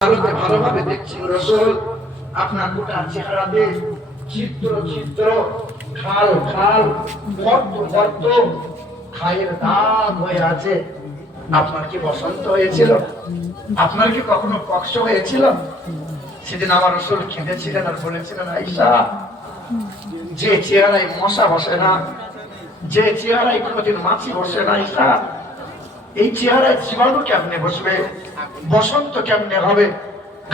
আলোতে ভালোভাবে দেখছি রাসূল আপনার গোটা চেহারাতে চিত্র চিত্র খাল খাল গর্ত গর্ত খায়ের দাগ হয়ে আছে। আপনার কি বসন্ত হয়েছিল? আপনার কি কখনো কষ্ট হয়েছিল? সেদিন আমার রাসূল কেঁদেছিলেন আর বলেছিলেন, আয়েশা, যে চেহারায় মশা বসে না, যে চেহারায় কোনোদিন মাছি বসে না, আয়েশা, এই চেহারায় জীবাণু কেমনে বসবে? বসন্ত কেমনে হবে?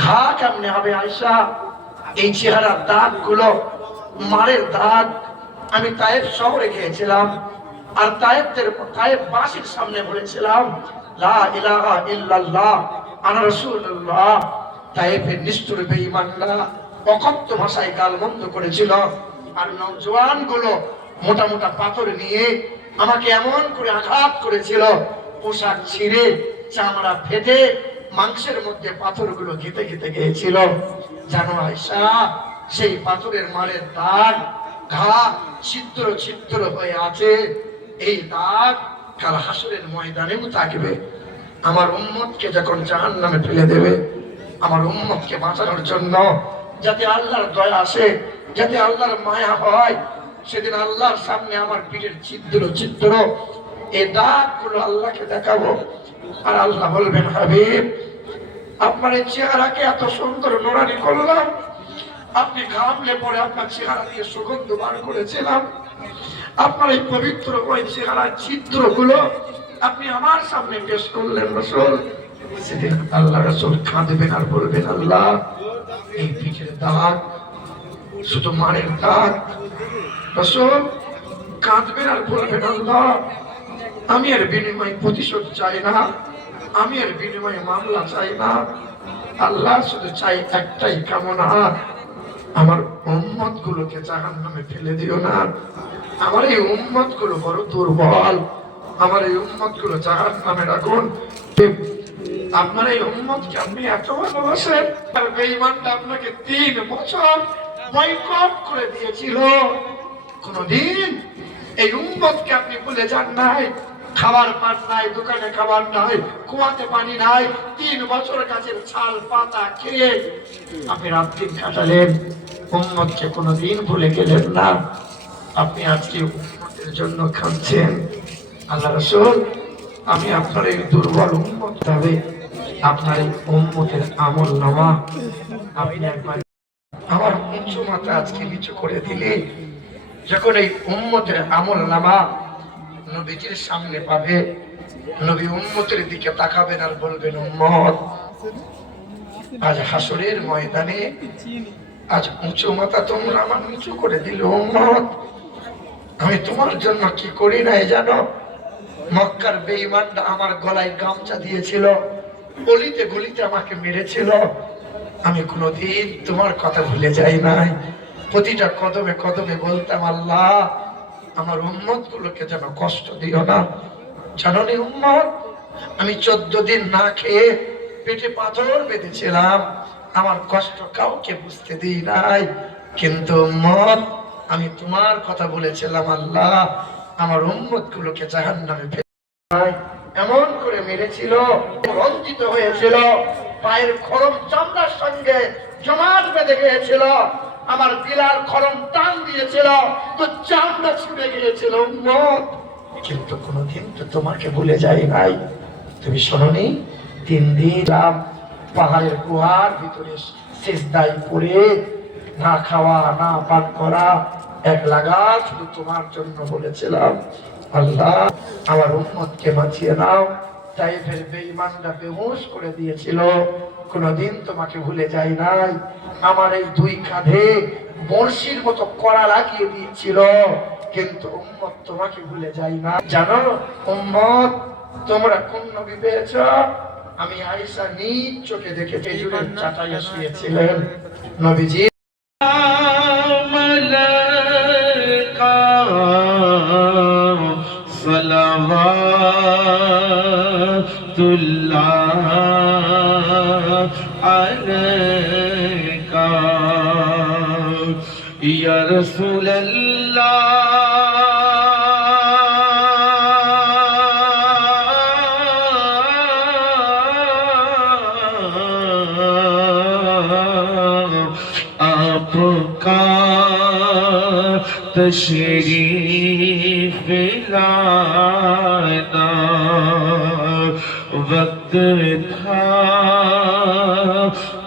ঘা কেমনে হবে? আয়েশা, এই চেহারার দাগ গুলো মারের দাগ। আমি তায়েফ শহরে গিয়েছিলাম আর তায়েফবাসীর সামনে বলেছিলাম, লা ইলাহা ইল্লাল্লাহ আনা রাসূলুল্লাহ। তায়েফের নিষ্ঠুর বেঈমানরা অকথ্য ভাষায় গালমন্দ করেছিল আর নওজোয়ান গুলো মোটা মোটা পাথর নিয়ে আমাকে এমন করে আঘাত করেছিল, পোশাক ছিঁড়ে চামড়া ফেটে মাংসের মধ্যে পাথরগুলো গেঁথে গেঁথে গিয়েছিল। জানো আয়েশা, সেই পাথরের মারের দাগ ঘা ছিদ্র ছিদ্র হয়ে আছে। এই দাগ কাল হাসরের ময়দানেও থাকবে। আমার উম্মতকে যখন জাহান্নামে ফেলে দেবে, আমার উম্মতকে বাঁচানোর জন্য, যাতে আল্লাহর দয়া আসে, যাতে আল্লাহর মায়া হয়, সেদিন আল্লাহর সামনে আমার পিঠের ছিদ্র ছিদ্র এই দাগগুলো আল্লাহকে দেখাবো। আর আল্লাহ বলবেন, হাবিব, আপনার এই চেহারাকে এত সুন্দর নোরানি করলাম, আপনি ঘামলে পরে আপনার চেহারা দিয়ে সুগন্ধ বার করেছিলাম, আপনার এই পবিত্র ওই চেহারার ছিদ্রগুলো আপনি আমার সামনে পেশ করলেন রাসূল। সেদিন আল্লাহ রাসূল কাঁদবেন আর বলবেন, আল্লাহ, এই পিঠের দাগ শুধু মারের দাগ। রাসূল কাঁদবেন আর বলবেন, আল্লাহ, আমি এর বিনিময়ে প্রতিশোধ চাই না, আমি এর বিনিময়ে মামলা চাই না। আল্লাহ শুধু চাই একটাই কামনা, আমার উম্মত গুলোকে জাহান্নামে ফেলে দিও না। আমার এই উম্মত গুলো বড় দুর্বল, আমার এই উম্মত গুলো জাহান্নামে রাখুন। আপনার এই উম্মতকে আপনি এত ভালোবাসেন, আর বেঈমানটা আপনাকে 3 বছর বয়কট করে দিয়েছিল। কোনদিন এই উম্মতকে আপনি ভুলে যান নাই। খাবার পান নাই, দোকানে খাবার নাই, কুয়াতে পানি নাই, 3 বছর গাছের ছাল পাতা খেয়ে আপনি রাত দিন কাটালেন। উম্মতকে কোনদিন ভুলে গেলেন না। আপনি আজকে উম্মতের জন্য কাঁদছেন। আল্লাহ রাসূল, আমি আপনার এই দুর্বল উম্মত হবে, আপনার এই উম্মতের আমল নামা আপনি একবার আমার উঁচু মাথা আজকে নিচু করে দিলে, যখন এই উম্মতের আমল নামা নবীজির সামনে পাবে, নবী উম্মতের দিকে তাকাবেন আর বলবেন, উম্মত, আজ হাসরের ময়দানে আজ উঁচু মাথা তোমরা আমার নিচু করে দিল। উম্মত, আমি তোমার জন্য কি করি নাই জানো? মক্কার বেঈমানরা আমার গলায় গামছা দিয়েছিল, গলিতে গলিতে আমাকে মেরেছিল, আমি কোনোদিন তোমার কথা ভুলে যাই নাই। প্রতিটা কদমে কদমে বলতাম, আল্লাহ, আমার উম্মত গুলোকে যেন কষ্ট দিও না। জানি উম্মত, আমি 14 দিন না খেয়ে পেটে পাথর বেঁধেছিলাম, আমার কষ্ট কাউকে বুঝতে দিই নাই। কিন্তু উম্মত, আমি তোমার কথা বলেছিলাম, আল্লাহ, আমার উম্মত গুলোকে জাহান্নামে ফেলে এমন করে মেরেছিল, রঞ্জিত হয়েছিল, পায়ের খরম চামড়ার সঙ্গে জমাট বেঁধে গিয়েছিল, আমার বিলার খরম টান দিয়েছিল তো চামড়া ছুটে গিয়েছিল। উম্মত, কিন্তু কোনোদিন তো তোমাকে ভুলে যাই নাই। তুমি শোনোনি, 3 দিন পাহাড়ের গুহার ভিতরে সিজদায় পড়ে না খাওয়া না পান করা, এক লাগাত শুধু তোমার জন্য বলেছিলাম, আল্লাহ, আমার উম্মতকে বাঁচিয়ে নাও। তায়েফের বেঈমানরা বেহুশ করে দিয়েছিল, কোনদিন তোমাকে ভুলে যাই নাই। আমার এই 2 কাঁধে বর্ষির মতো কড়া লাগিয়ে দিয়েছিল, কিন্তু উম্মত তোমাকে ভুলে যাই না। জানো উম্মত, তোমরা কোন নবী পেয়েছ? আমি আয়েশা নিজ চোখে দেখে খেজুরের চাটাইয়ে শুয়েছিলেন নবীজি। या रसूल अल्लाह तशरीफ लाना वक्त था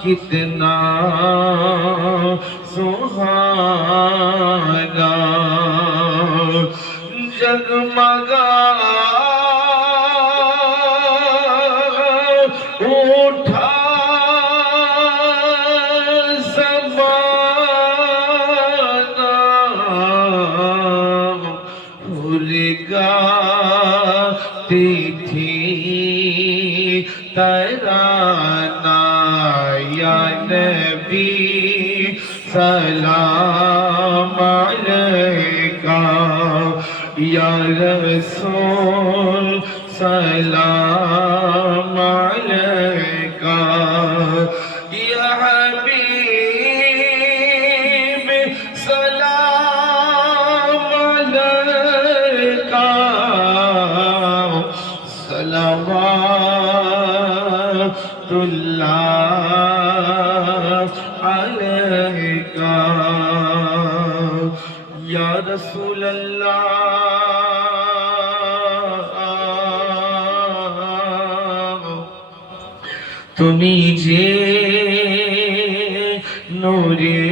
कितना सुहाना जगमगा उठा ज़माना भूल गाती थी तराना या नबी सलाम अलैका या रसूल सलाम अलैका या हबीब सलाम अलैका सलवातुल्लाह अलैका या रसूल अल्लाह তুমি যে নূরের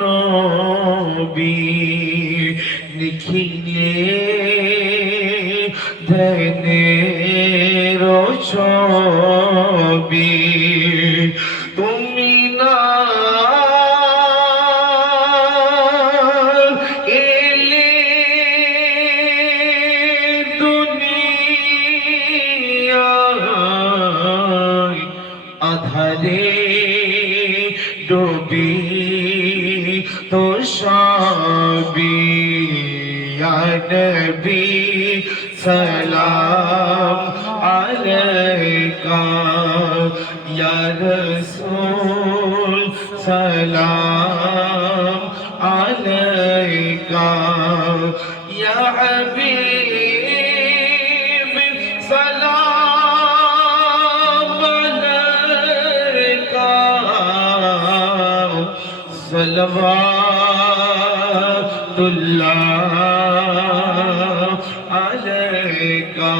নবী নিখিলে ধ্যানের ছবি তুমি না এলে দুনিয়ায় আধারে ডুবি তো সবই ইয়া নবী সালাম আলাইকা ইয়া রাসূল সালাম আলাইকা ইয়া হাবিব সালাম আলাইকা सलवातुल्लाह अलैका